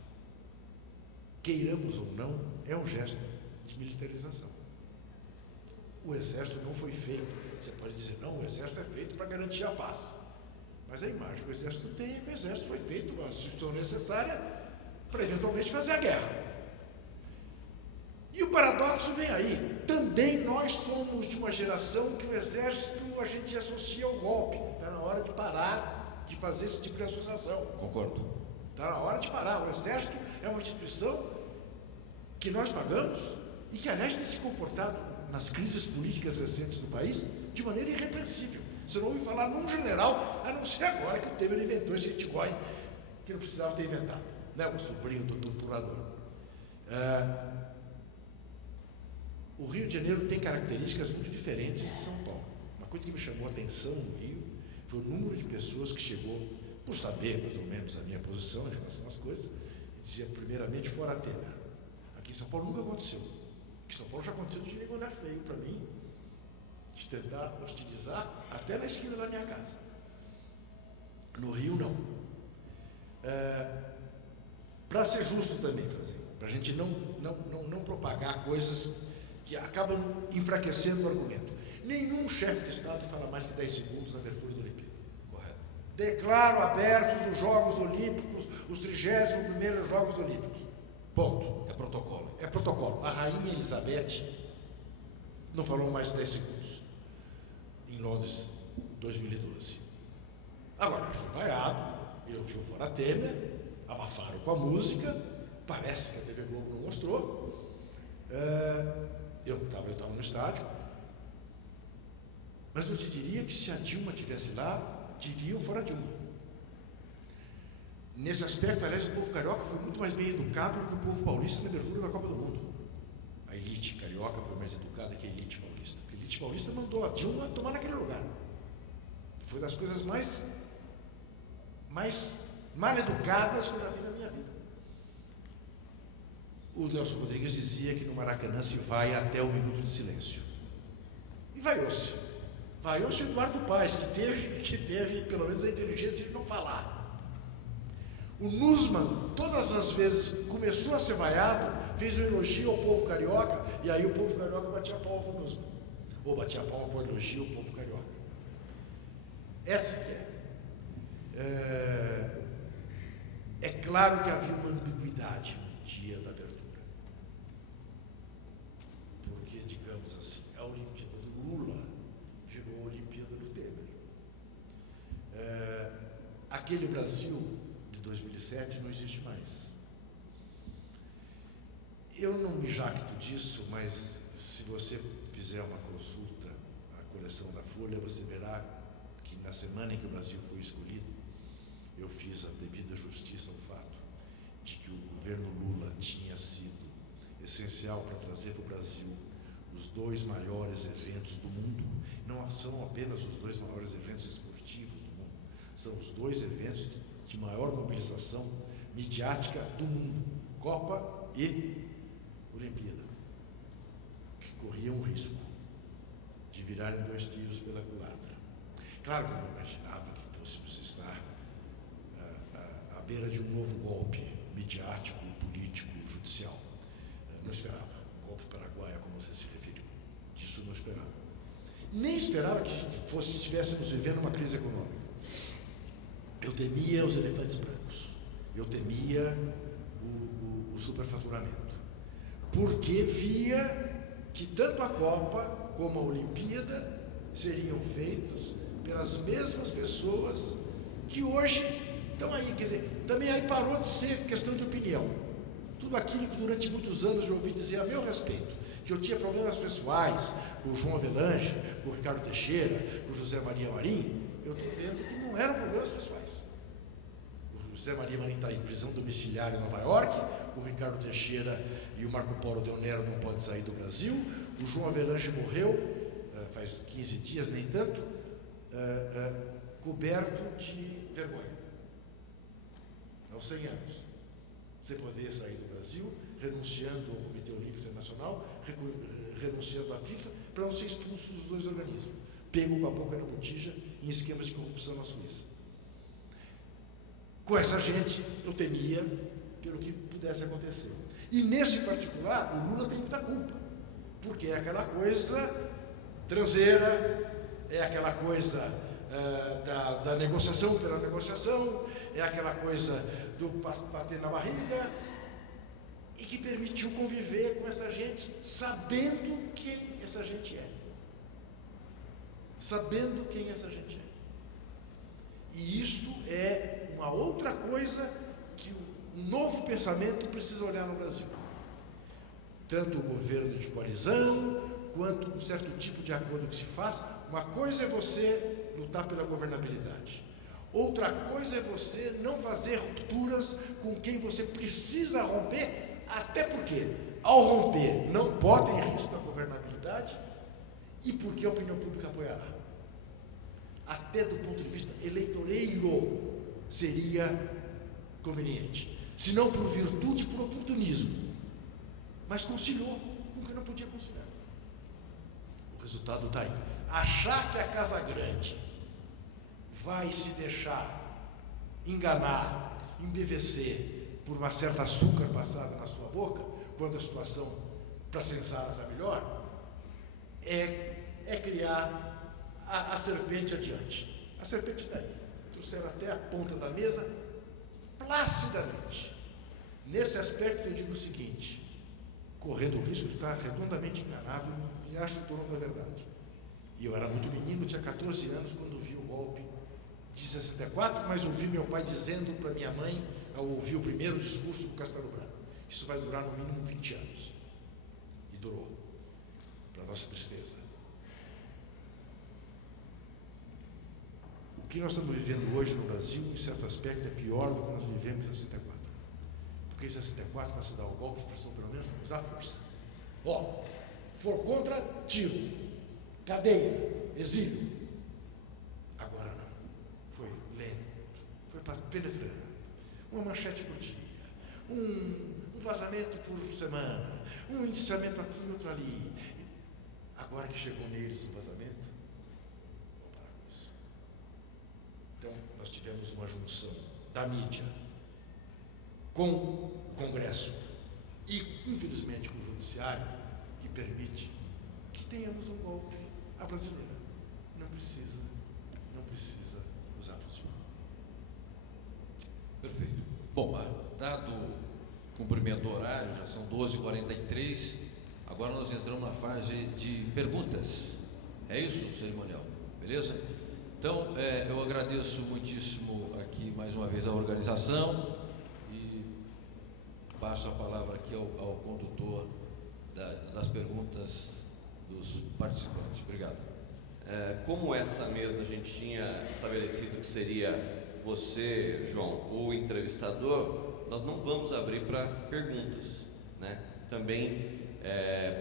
queiramos ou não, é um gesto de militarização. O exército não foi feito, você pode dizer, não, o exército é feito para garantir a paz. Mas a imagem que o exército tem é que o exército foi feito uma instituição necessária para eventualmente fazer a guerra. E o paradoxo vem aí. Também nós somos de uma geração que o exército a gente associa ao golpe. Está na hora de parar de fazer esse tipo de associação. Concordo. Está na hora de parar. O exército é uma instituição que nós pagamos e que, aliás, tem se comportado nas crises políticas recentes do país de maneira irrepreensível. Você não ouve falar num general, a não ser agora que o Temer inventou esse Bitcoin, que não precisava ter inventado, né? O sobrinho do torturador. O Rio de Janeiro tem características muito diferentes de São Paulo. Uma coisa que me chamou a atenção no Rio foi o número de pessoas que chegou, por saber mais ou menos a minha posição em relação às coisas, e dizia, primeiramente, fora Temer. Aqui em São Paulo nunca aconteceu. Aqui em São Paulo já aconteceu de nego olhar feio para mim, de tentar hostilizar até na esquina da minha casa. No Rio, não. Para ser justo também, para a gente não propagar coisas que acabam enfraquecendo o argumento. Nenhum chefe de Estado fala mais de 10 segundos na abertura da Olimpíada. Correto. Declaro abertos os Jogos Olímpicos, os 31º Jogos Olímpicos. Ponto. É protocolo. É protocolo. A rainha Elizabeth não falou mais de 10 segundos em Londres, 2012. Agora, eu fui vaiado, eu fui fora Temer, abafaram com a música, parece que a TV Globo não mostrou. Eu estava no estádio, mas eu te diria que se a Dilma estivesse lá, diriam fora Dilma. Nesse aspecto, aliás, o povo carioca foi muito mais bem educado do que o povo paulista na abertura da Copa do Mundo. A elite carioca foi mais educada que a elite paulista. A elite paulista mandou a Dilma tomar naquele lugar. Foi das coisas mais mal educadas que eu já vi na minha vida. O Nelson Rodrigues dizia que no Maracanã se vai até o minuto de silêncio. E vaiou-se. Vaiou-se o Eduardo Paes, que teve pelo menos a inteligência de não falar. O Nussmann, todas as vezes começou a ser vaiado, fez um elogio ao povo carioca, e aí o povo carioca batia palma para o Nussmann. Ou batia palma para o elogio ao povo carioca. Essa que é. É claro que havia uma ambiguidade no dia da abertura. Porque, digamos assim, a Olimpíada do Lula virou a Olimpíada do Temer. Aquele Brasil de 2007 não existe mais. Eu não me jacto disso, mas se você fizer uma consulta à coleção da Folha, você verá que na semana em que o Brasil foi escolhido, eu fiz a devida justiça ao fato de que o governo Lula tinha sido essencial para trazer para o Brasil os 2 maiores eventos do mundo. Não são apenas os 2 maiores eventos esportivos do mundo, São os dois eventos de maior mobilização midiática do mundo, Copa e Olimpíada, que corriam o risco de virarem 2 tiros pela culatra. Claro que eu não imaginava que fôssemos estar à beira de um novo golpe midiático, político, judicial. Não esperava. Golpe paraguaio, como você se referiu. Disso não esperava. Nem esperava que estivéssemos vivendo uma crise econômica. Eu temia os elefantes brancos. Eu temia o superfaturamento. Porque via que tanto a Copa como a Olimpíada seriam feitos pelas mesmas pessoas que hoje estão aí. Quer dizer, também aí parou de ser questão de opinião. Tudo aquilo que durante muitos anos eu ouvi dizer a meu respeito, que eu tinha problemas pessoais com o João Avelange, com o Ricardo Teixeira, com o José Maria Marim, eu estou vendo que não eram problemas pessoais. O José Maria Marim está em prisão domiciliar em Nova York, o Ricardo Teixeira e o Marco Polo Del Nero não podem sair do Brasil, o João Avelange morreu, faz 15 dias, nem tanto, coberto de vergonha, aos 100 anos, sem poder sair do Brasil, renunciando ao Comitê Olímpico Internacional, renunciando à FIFA, para não ser expulso dos 2 organismos, pego com a boca na botija em esquemas de corrupção na Suíça. Com essa gente, eu temia pelo que pudesse acontecer. E nesse particular, o Lula tem muita culpa, porque é aquela coisa transeira, é aquela coisa da negociação pela negociação, é aquela coisa do bater na barriga, e que permitiu conviver com essa gente, sabendo quem essa gente é. Sabendo quem essa gente é. E isto é uma outra coisa que o novo pensamento precisa olhar no Brasil. Tanto o governo de coalizão, quanto um certo tipo de acordo que se faz. Uma coisa é você lutar pela governabilidade. Outra coisa é você não fazer rupturas com quem você precisa romper, até porque, ao romper, não bota em risco a governabilidade e porque a opinião pública apoiará. Até do ponto de vista eleitoreiro seria conveniente. Se não por virtude, por oportunismo. Mas conciliou com o que não podia conciliar. O resultado está aí. Achar que a Casa Grande vai se deixar enganar, embevecer por uma certa açúcar passada na sua boca, quando a situação para Sensara está melhor, é criar a serpente adiante. A serpente está aí. Trouxeram até a ponta da mesa, placidamente. Nesse aspecto eu digo o seguinte, correndo o risco de estar redondamente enganado, e acho o dono da verdade. E eu era muito menino, tinha 14 anos, quando vi o golpe de 64, mas ouvi meu pai dizendo para minha mãe, ao ouvir o primeiro discurso do Castelo Branco, isso vai durar no mínimo 20 anos. E durou, para nossa tristeza. O que nós estamos vivendo hoje no Brasil, em certo aspecto, é pior do que nós vivemos em 64. Porque em 64, para se dar o golpe, precisou pelo menos usar força. For contra, tiro, cadeia, exílio. Agora não. Foi lento, foi penetrando. Uma manchete por dia, um vazamento por semana, um indiciamento aqui e outro ali. Agora que chegou neles o vazamento, vamos parar com isso. Então, nós tivemos uma junção da mídia com o Congresso e, infelizmente, com o Judiciário, que permite que tenhamos um golpe à brasileira. Não precisa usar fuzil. Perfeito. Bom, dado o cumprimento do horário, já são 12h43, agora nós entramos na fase de perguntas. É isso, cerimonial? Beleza? Então, eu agradeço muitíssimo aqui mais uma vez a organização e passo a palavra aqui ao condutor das perguntas dos participantes. Obrigado. Como essa mesa a gente tinha estabelecido que seria você, João, o entrevistador, nós não vamos abrir para perguntas, né? Também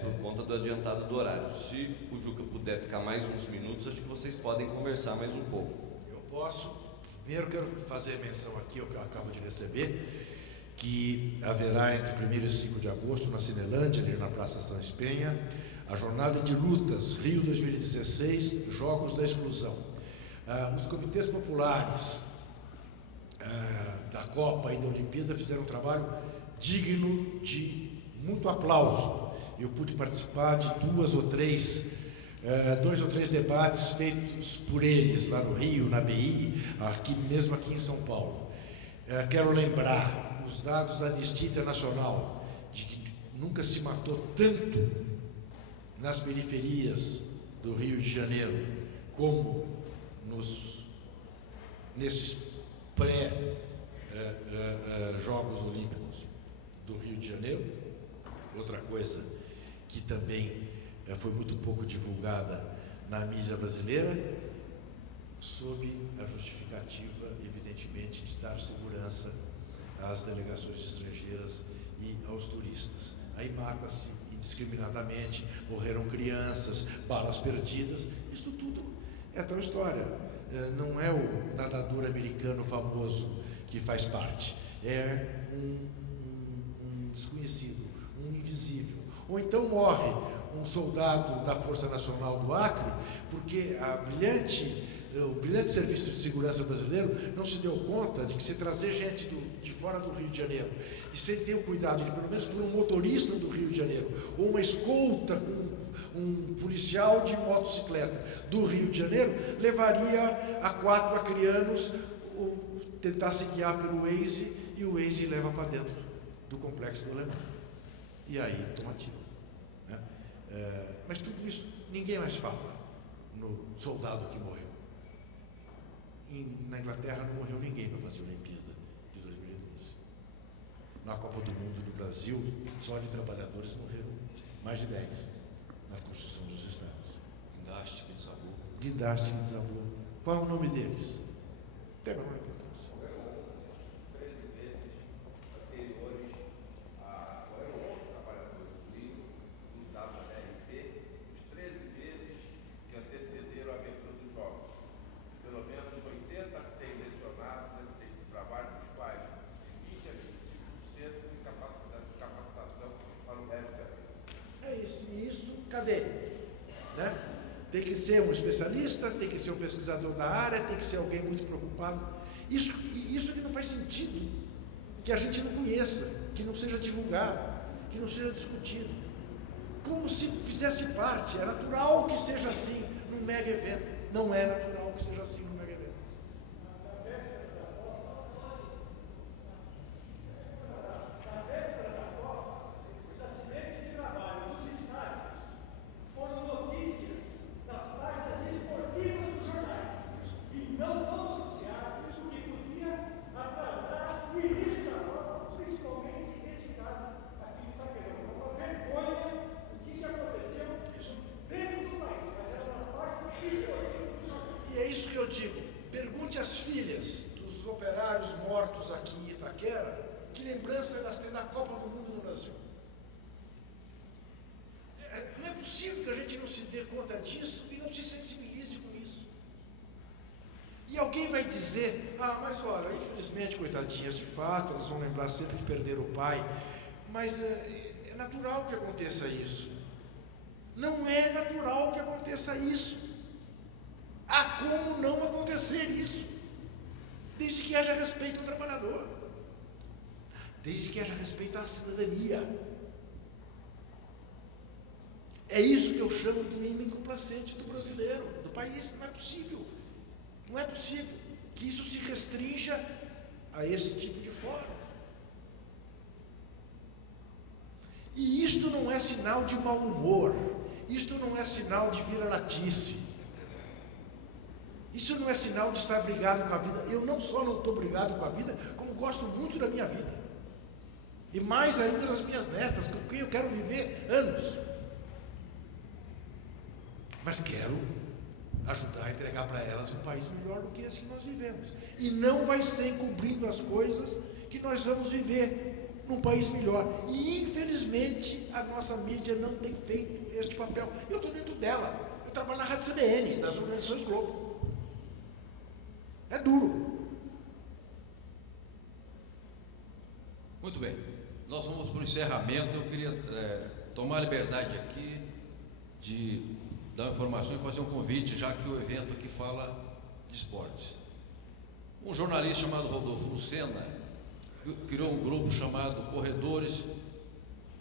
por conta do adiantado do horário. Se o Juca puder ficar mais uns minutos, acho que vocês podem conversar mais um pouco. Eu posso, Primeiro quero fazer menção aqui, o que eu acabo de receber, que haverá entre 1º e 5 de agosto, na Cinelândia, ali na Praça São Espenha, a Jornada de Lutas, Rio 2016, Jogos da Exclusão. Os comitês populares da Copa e da Olimpíada fizeram um trabalho digno de muito aplauso. Eu pude participar de 2 ou 3 debates feitos por eles, lá no Rio, na BI, mesmo aqui em São Paulo. Quero lembrar os dados da Anistia Internacional, de que nunca se matou tanto nas periferias do Rio de Janeiro, como nesses pré-Jogos Olímpicos do Rio de Janeiro. Outra coisa que também foi muito pouco divulgada na mídia brasileira, sob a justificativa, evidentemente, de dar segurança às delegações estrangeiras e aos turistas. Aí mata-se indiscriminadamente, morreram crianças, balas perdidas, isso tudo é tal história. Não é o nadador americano famoso que faz parte, é um desconhecido, um invisível. Ou então morre um soldado da Força Nacional do Acre, porque o brilhante Serviço de Segurança brasileiro não se deu conta de que se trazer gente de fora do Rio de Janeiro e sem ter o cuidado de, pelo menos por um motorista do Rio de Janeiro, ou uma escolta com um policial de motocicleta do Rio de Janeiro, levaria a 4 acrianos tentar se guiar pelo Waze, e o Waze leva para dentro do complexo do Alemão. E aí toma tiro. Né? Mas tudo isso ninguém mais fala no soldado que morreu. Na Inglaterra não morreu ninguém para fazer a Olimpíada de 2012. Na Copa do Mundo do Brasil, só de trabalhadores morreram mais de 10 na construção dos estádios. Guindaste que desabou. Qual é o nome deles? Tem uma importância. Cadê? Né? Tem que ser um especialista, tem que ser um pesquisador da área, tem que ser alguém muito preocupado. Isso que não faz sentido, que a gente não conheça, que não seja divulgado, que não seja discutido. Como se fizesse parte, é natural que seja assim num mega evento. Não é natural que seja assim num mega evento. Mas olha, infelizmente, coitadinhas, de fato, elas vão lembrar sempre que perderam o pai, mas é natural que aconteça isso. Não é natural que aconteça isso. Há como não acontecer isso, desde que haja respeito ao trabalhador, desde que haja respeito à cidadania. É isso que eu chamo de mínimo complacente do brasileiro, do país. Não é possível. Não é possível que isso se restrinja a esse tipo de forma. E isto não é sinal de mau humor, isto não é sinal de vira-latice, isso não é sinal de estar brigado com a vida. Eu não só não estou brigado com a vida, como gosto muito da minha vida, e mais ainda das minhas netas, com quem eu quero viver anos, mas quero ajudar a entregar para elas um país melhor do que esse que nós vivemos. E não vai ser encobrindo as coisas que nós vamos viver num país melhor. E infelizmente a nossa mídia não tem feito este papel. Eu estou dentro dela. Eu trabalho na Rádio CBN, das organizações Globo. É duro. para o encerramento, eu queria tomar a liberdade aqui de dar uma informação e fazer um convite, já que o evento aqui fala de esportes. Um jornalista chamado Rodolfo Lucena criou um grupo chamado Corredores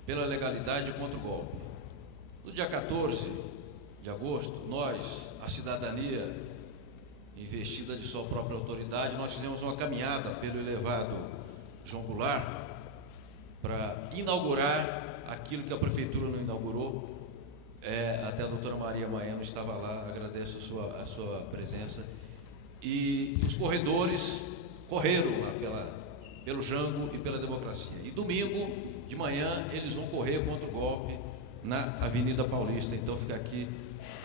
pela Legalidade contra o Golpe. No dia 14 de agosto, nós, a cidadania investida de sua própria autoridade, nós fizemos uma caminhada pelo elevado João Goulart para inaugurar aquilo que a prefeitura não inaugurou. Até a doutora Maria Maeno estava lá, agradeço a sua presença. E os corredores correram lá pelo Jango e pela democracia. E domingo de manhã eles vão correr contra o golpe na Avenida Paulista. Então fica aqui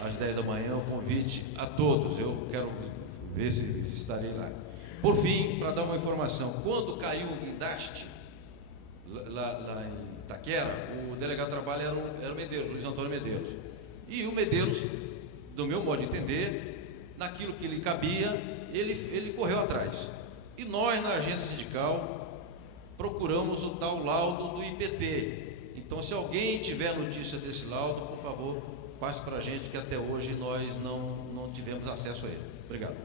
às 10 da manhã o convite a todos. Eu quero ver se estarei lá. Por fim, para dar uma informação, quando caiu o guindaste lá em Itaquera, o delegado de trabalho era o Medeiros, Luiz Antônio Medeiros. E o Medeiros, do meu modo de entender, naquilo que lhe cabia, ele correu atrás. E nós, na agência sindical, procuramos o tal laudo do IPT. Então, se alguém tiver notícia desse laudo, por favor, passe para a gente, que até hoje nós não tivemos acesso a ele. Obrigado.